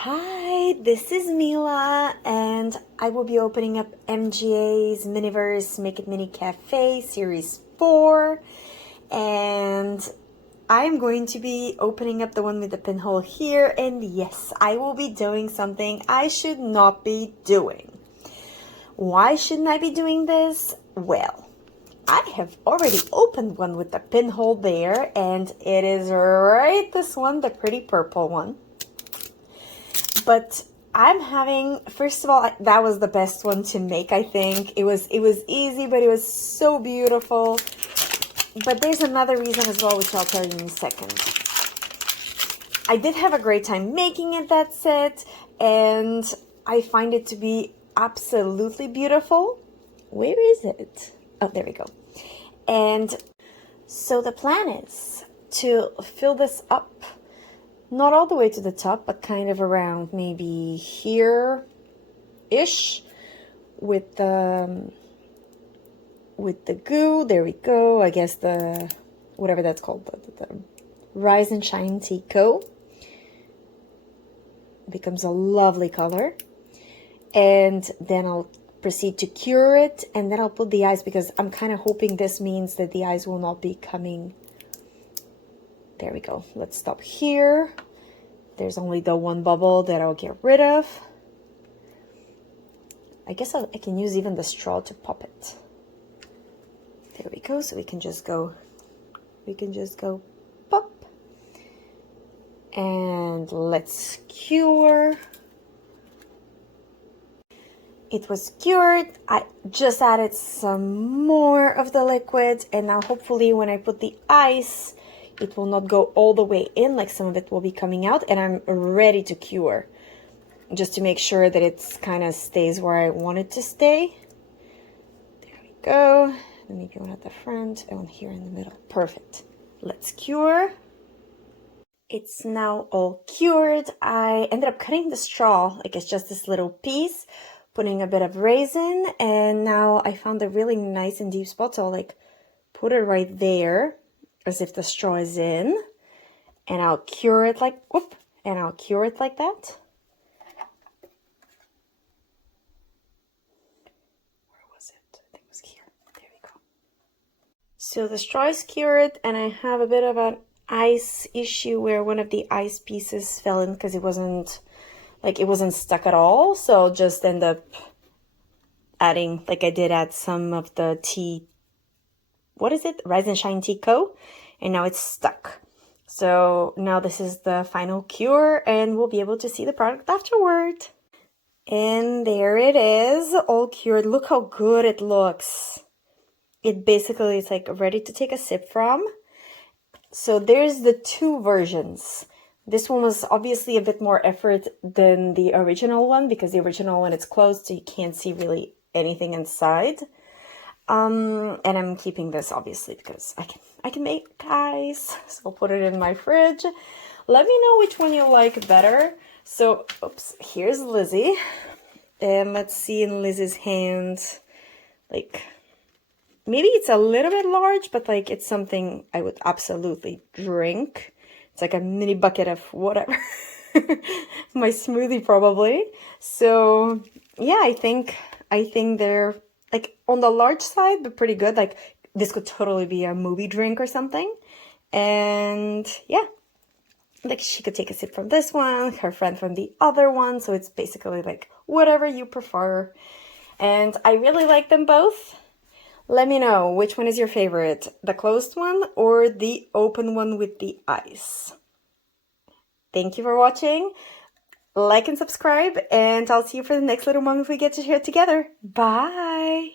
Hi, this is Mila, and I will be opening up MGA's MINIVERSE Make It Mini Cafe Series 4, and I'm going to be opening up the one with the pinhole here, and yes, I will be doing something I should not be doing. Why shouldn't I be doing this? Well, I have already opened one with the pinhole there, and it is right this one, the pretty purple one. But I'm having, first of all, that was the best one to make, I think. It was easy, but it was so beautiful. But there's another reason as well, which I'll tell you in a second. I did have a great time making it, that set, and I find it to be absolutely beautiful. Where is it? Oh, there we go. And so the plan is to fill this up. Not all the way to the top, but kind of around maybe here-ish with the goo. There we go. I guess the, whatever that's called, the Rise and Shine Teako. Becomes a lovely color. And then I'll proceed to cure it, and then I'll put the eyes, because I'm kind of hoping this means that the eyes will not be coming. There we go. Let's stop here. There's only the one bubble that I'll get rid of. I guess I can use even the straw to pop it. There we go. So we can just go pop. And let's cure. It was cured. I just added some more of the liquid, and now hopefully when I put the ice, it will not go all the way in, like some of it will be coming out, and I'm ready to cure. Just to make sure that it's kind of stays where I want it to stay. There we go. And maybe one at the front and one here in the middle. Perfect. Let's cure. It's now all cured. I ended up cutting the straw, like it's just this little piece, putting a bit of resin, and now I found a really nice and deep spot, so I'll like put it right there, as if the straw is in, and I'll cure it like, whoop, and I'll cure it like that. Where was it? I think it was here. There we go. So the straw is cured, and I have a bit of an ice issue where one of the ice pieces fell in because it wasn't stuck at all. So I'll just end up adding, like I did add some of the what is it? Rise and Shine Teako, and now it's stuck. So now this is the final cure, and we'll be able to see the product afterward. And there it is, all cured. Look how good it looks. It basically is like ready to take a sip from. So there's the two versions. This one was obviously a bit more effort than the original one, because the original one, it's closed, so you can't see really anything inside. And I'm keeping this obviously because I can make eyes, so I'll put it in my fridge. Let me know which one you like better. So, oops, here's Lizzie, and let's see in Lizzie's hand, like maybe it's a little bit large, but like it's something I would absolutely drink. It's like a mini bucket of whatever, my smoothie probably. So yeah, I think they're like on the large side, but pretty good. Like this could totally be a movie drink or something. And yeah, like she could take a sip from this one, her friend from the other one. So it's basically like whatever you prefer. And I really like them both. Let me know which one is your favorite, the closed one or the open one with the ice. Thank you for watching. Like and subscribe, and I'll see you for the next little moment we get to share together. Bye!